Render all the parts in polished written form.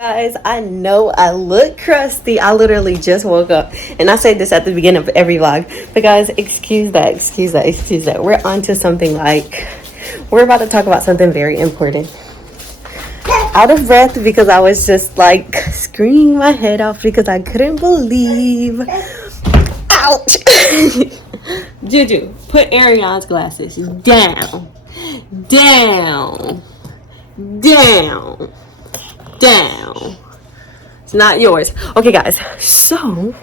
Guys, I know I look crusty. I literally just woke up, and I say this at the beginning of every vlog. But guys, excuse that. We're on to something we're about to talk about something very important. Out of breath because I was just like screaming my head off because I couldn't believe. Ouch! Juju, put Arion's glasses down. Down. It's not yours. Okay, guys. So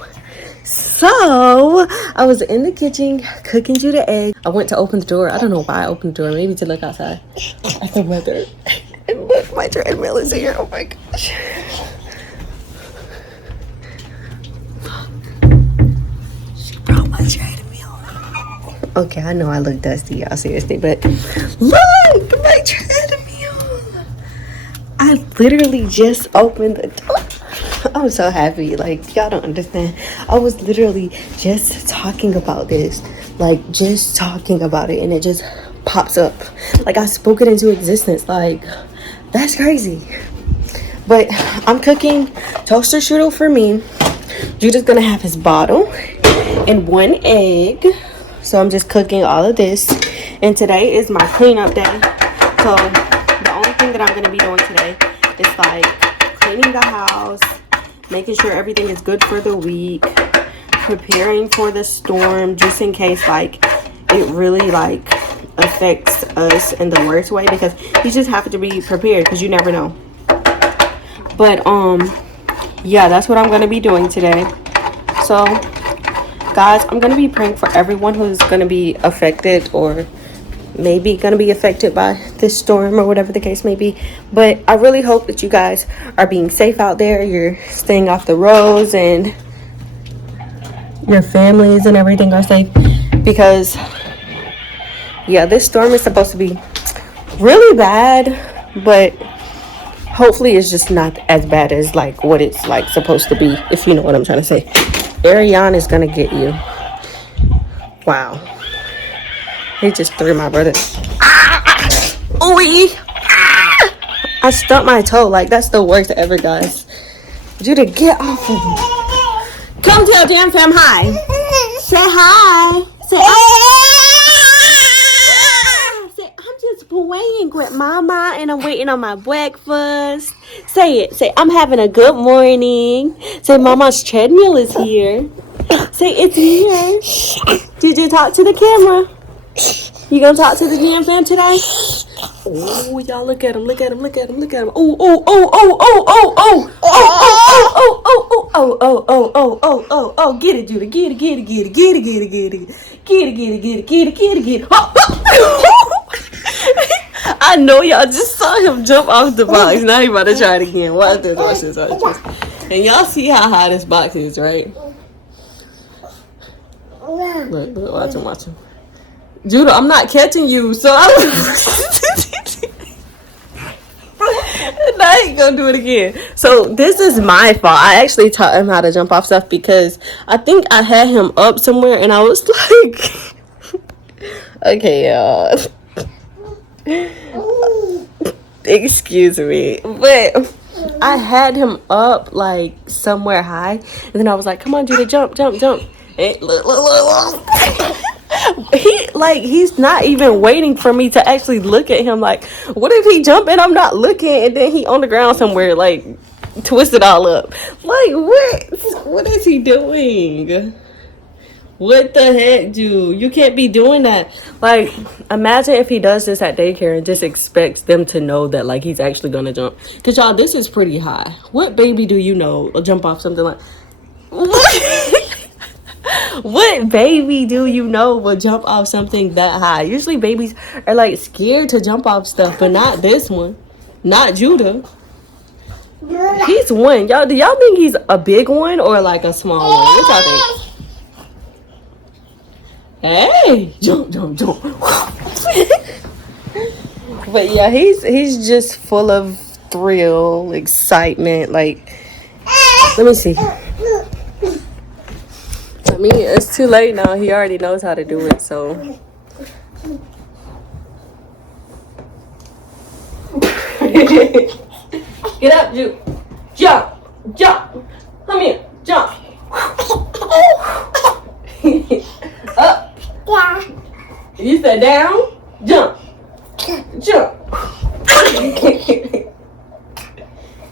I was in the kitchen cooking Judah egg. I went to open the door. I don't know why I opened the door. Maybe to look outside at the weather. And look, my treadmill is here. Oh my gosh. She brought my treadmill. Okay, I know I look dusty, y'all, seriously, but look, my treadmill. I literally just opened the door. I'm so happy. Like, y'all don't understand. I was literally just talking about this. Like, just talking about it. And it just pops up. Like, I spoke it into existence. Like, that's crazy. But I'm cooking toaster strudel for me. Judah's going to have his bottle and one egg. So I'm just cooking all of this. And today is my cleanup day. So the only thing that I'm going to be doing today is like cleaning the house, making sure everything is good for the week, preparing for the storm just in case like it really like affects us in the worst way, because you just have to be prepared because you never know. But yeah, that's what I'm going to be doing today. So guys, I'm going to be praying for everyone who's going to be affected or maybe going to be affected by this storm or whatever the case may be. But I really hope that you guys are being safe out there. You're staying off the roads and your families and everything are safe, because yeah, this storm is supposed to be really bad, but hopefully it's just not as bad as like what it's like supposed to be, if you know what I'm trying to say. Arion is gonna get you. Wow. He just threw my brother. Ooh! I stumped my toe. Like, that's the worst ever, guys. Judah, get off of me. Come tell Jam Fam hi. Say hi. Say, I'm just playing with Mama and I'm waiting on my breakfast. Say it. Say, I'm having a good morning. Say, Mama's treadmill is here. Say, it's here. Did you talk to the camera? You gonna talk to the Jam Fam today? Oh, y'all look at him. Oh, get it, Judah. Get it. I know y'all just saw him jump off the box. Now he about to try it again. Watch this. And y'all see how high this box is, right? Look, watch him. Judah, I'm not catching you, so I ain't gonna do it again. So this is my fault. I actually taught him how to jump off stuff because I think I had him up somewhere and I was like, okay, y'all. Excuse me, but I had him up like somewhere high, and then I was like, come on, Judah, jump. And look. He's not even waiting for me to actually look at him. Like, what if he jump and I'm not looking, and then he on the ground somewhere, like, twisted all up? Like, what is he doing? What the heck, dude? You can't be doing that. Like, imagine if he does this at daycare and just expects them to know that, like, he's actually gonna jump. Because, y'all, this is pretty high. What baby do you know will jump off something like... What baby do you know will jump off something that high? Usually babies are like scared to jump off stuff, but not this one. Not Judah. He's one. Y'all, do y'all think he's a big one or like a small one? What y'all think? Hey, jump. But yeah, he's just full of thrill, excitement. Like, let me see. I mean, it's too late now. He already knows how to do it, so. Get up, Jude. Jump. Jump. Come here. Jump. Up. You said down. Jump. Jump.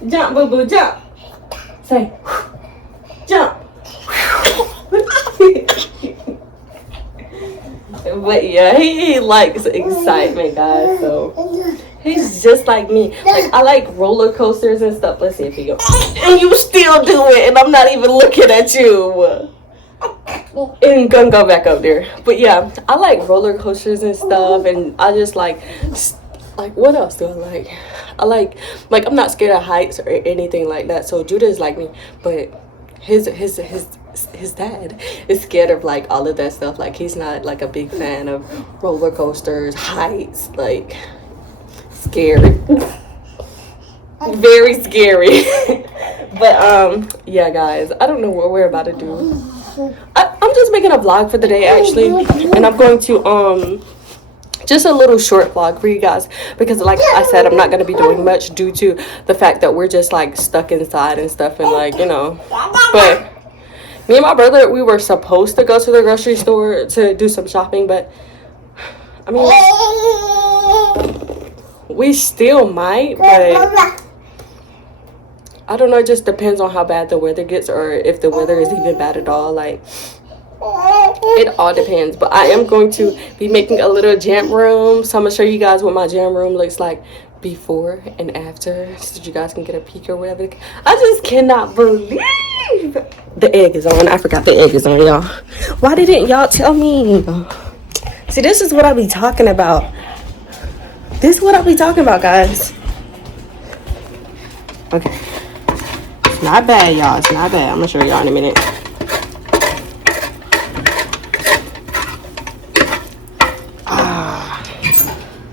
Jump, boo boo, jump. Say, jump. But yeah, he likes excitement, guys. So he's just like me. Like, I like roller coasters and stuff. Let's see if he goes. And you still do it, and I'm not even looking at you. And gonna go back up there. But yeah, I like roller coasters and stuff, and I just like what else do I like? I like I'm not scared of heights or anything like that. So Judah is like me, but his dad is scared of like all of that stuff. Like, he's not like a big fan of roller coasters, heights, like scary. Very scary. But yeah, guys, I don't know what we're about to do. I'm just making a vlog for the day, actually, and I'm going to just a little short vlog for you guys, because like I said, I'm not going to be doing much due to the fact that we're just like stuck inside and stuff, and like, you know. But me and my brother, we were supposed to go to the grocery store to do some shopping, but I mean, we still might, but I don't know. It just depends on how bad the weather gets, or if the weather is even bad at all. Like, it all depends. But I am going to be making a little jam room, so I'm gonna show you guys what my jam room looks like before and after, so you guys can get a peek or whatever. I just cannot believe the egg is on. I forgot the egg is on, y'all. Why didn't y'all tell me? See, this is what I be talking about. This is what I be talking about, guys. Okay. It's not bad, y'all. It's not bad. I'm gonna show y'all in a minute.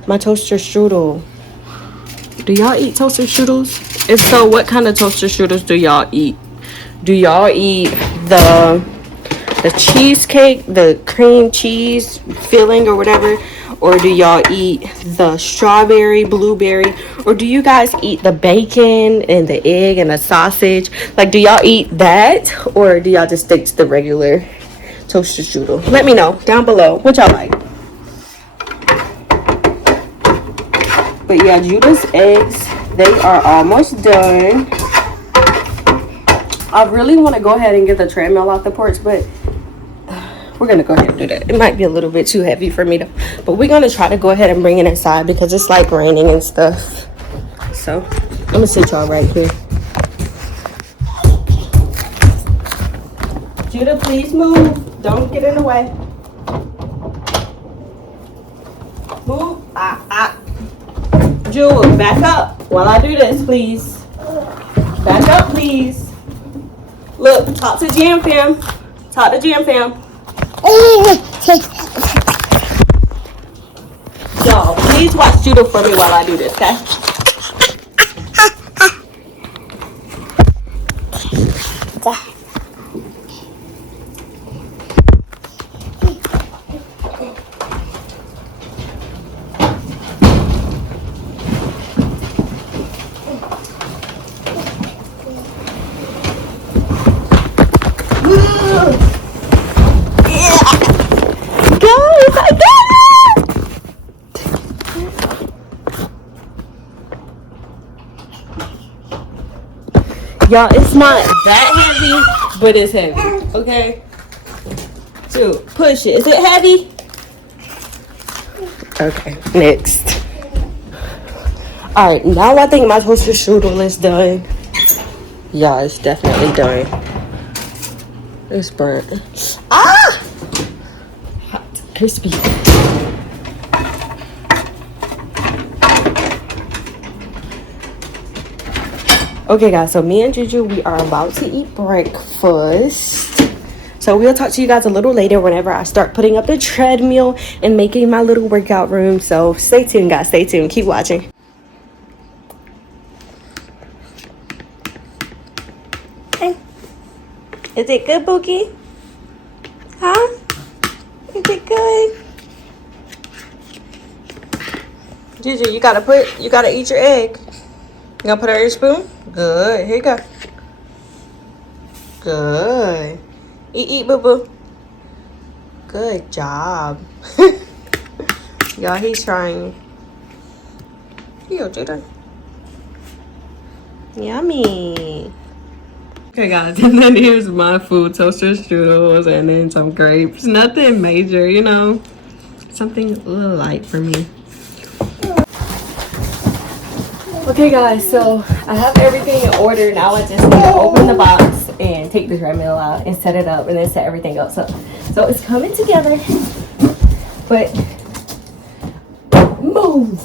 My toaster strudel. Do y'all eat toaster strudels? If so, what kind of toaster strudels do y'all eat? Do y'all eat the cheesecake, the cream cheese filling or whatever? Or do y'all eat the strawberry, blueberry? Or do you guys eat the bacon and the egg and the sausage? Like, do y'all eat that? Or do y'all just stick to the regular toaster strudel? Let me know down below what y'all like. But yeah, Judah's eggs, they are almost done. I really want to go ahead and get the treadmill off the porch, but we're going to go ahead and do that. It might be a little bit too heavy for me, though. But we're going to try to go ahead and bring it inside because it's like raining and stuff. So I'm going to sit y'all right here. Judah, please move. Don't get in the way. Move. Jewel, back up while I do this, please. Back up, please. Look, talk to Jam Fam. Talk to Jam Fam. Y'all, please watch Judah for me while I do this, okay? Y'all, it's not that heavy, but it's heavy, okay? So, push it. Is it heavy? Okay, next. Alright, now I think my toaster strudel is done. Yeah, it's definitely done. It's burnt. Ah! Hot, crispy. Okay, guys, so me and Juju, we are about to eat breakfast. So we'll talk to you guys a little later whenever I start putting up the treadmill and making my little workout room. So stay tuned, guys. Stay tuned. Keep watching. Is it good, Bookie? Huh? Is it good? Juju, you gotta eat your egg. You gonna put her in your spoon? Good. Here you go. Good. Eat, boo boo. Good job. Y'all, he's trying. Here you go, Jada. Yummy. Okay, guys, and then here's my food: toaster strudels and then some grapes. Nothing major, you know. Something a little light for me. Okay, guys, so I have everything in order. Now I just need to open the box and take the treadmill out and set it up and then set everything else up. So it's coming together. But move.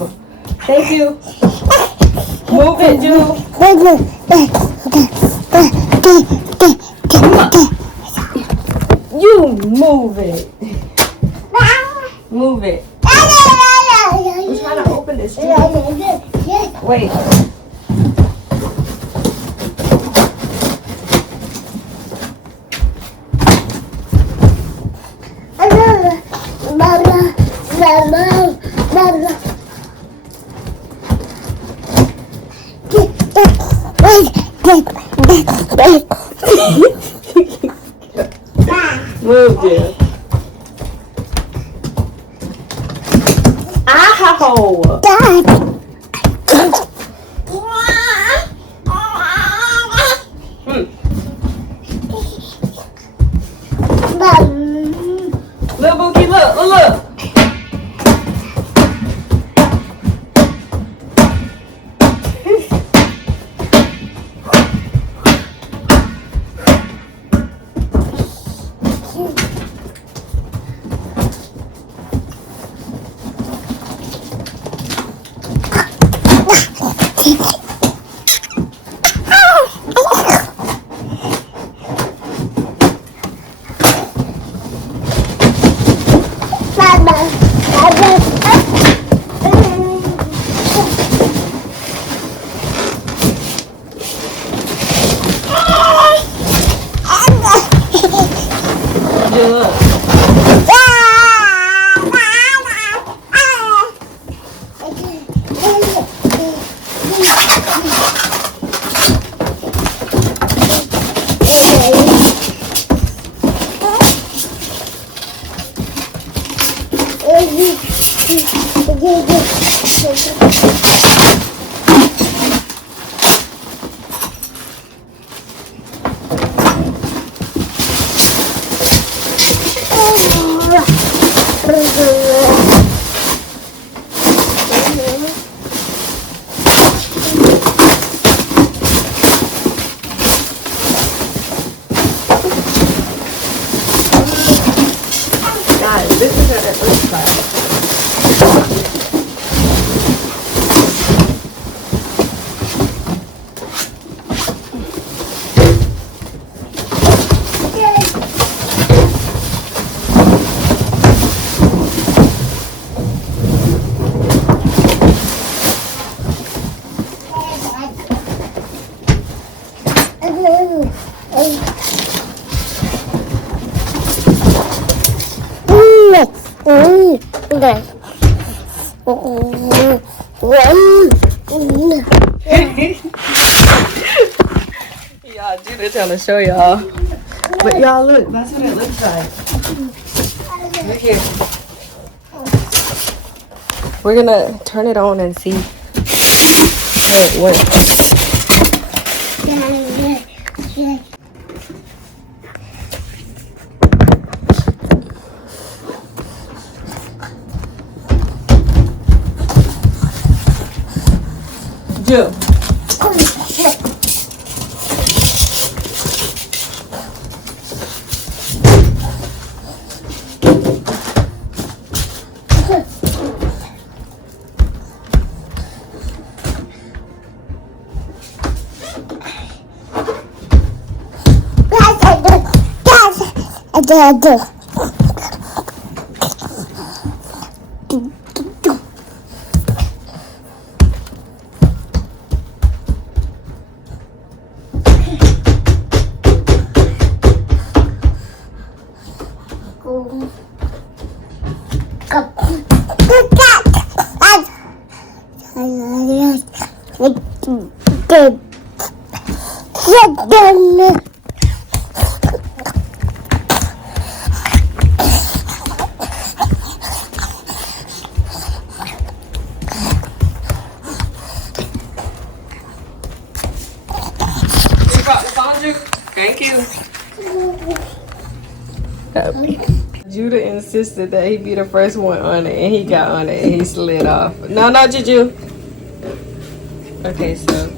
Thank you. Move it, Jude. You move it. Move it. I'm trying to open this. Wait. Move, dear. Ow! Little Bookie, look. Guys, this is what it looks like. Y'all, Judah trying to show y'all. But y'all, look, that's what it looks like. Look here. We're gonna turn it on and see how it works. Jill. Thank you. Judah insisted that he be the first one on it, and he got on it, and he slid off. No, not Juju. Okay, so.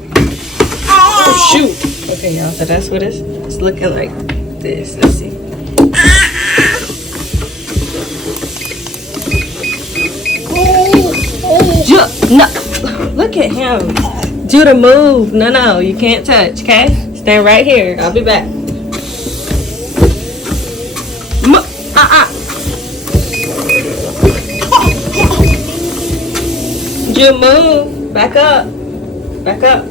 Oh, shoot. Okay, y'all, so that's what it's looking like this. Let's see. No, look at him. Judah, move. No, you can't touch, okay? Stand right here. I'll be back. Judah, move. Back up. Back up.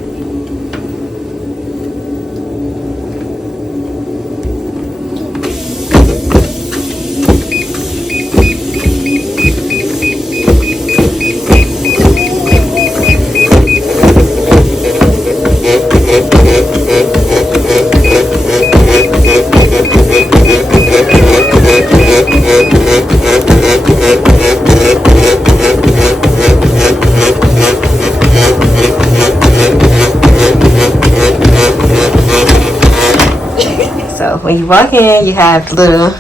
So when you walk in, you have the little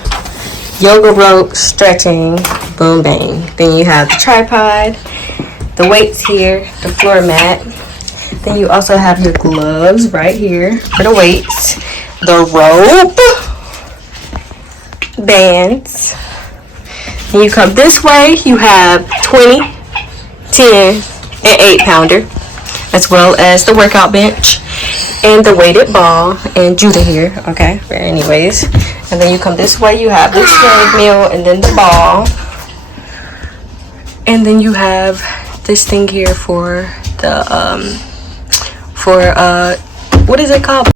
yoga rope stretching, boom bang. Then you have the tripod, the weights here, the floor mat. Then you also have your gloves right here for the weights, the rope, bands. Then you come this way, you have 20, 10, and 8 pounder, as well as the workout bench and the weighted ball and Judah here, okay, but anyways. And then you come this way, you have the treadmill and then the ball. And then you have this thing here for the, what is it called?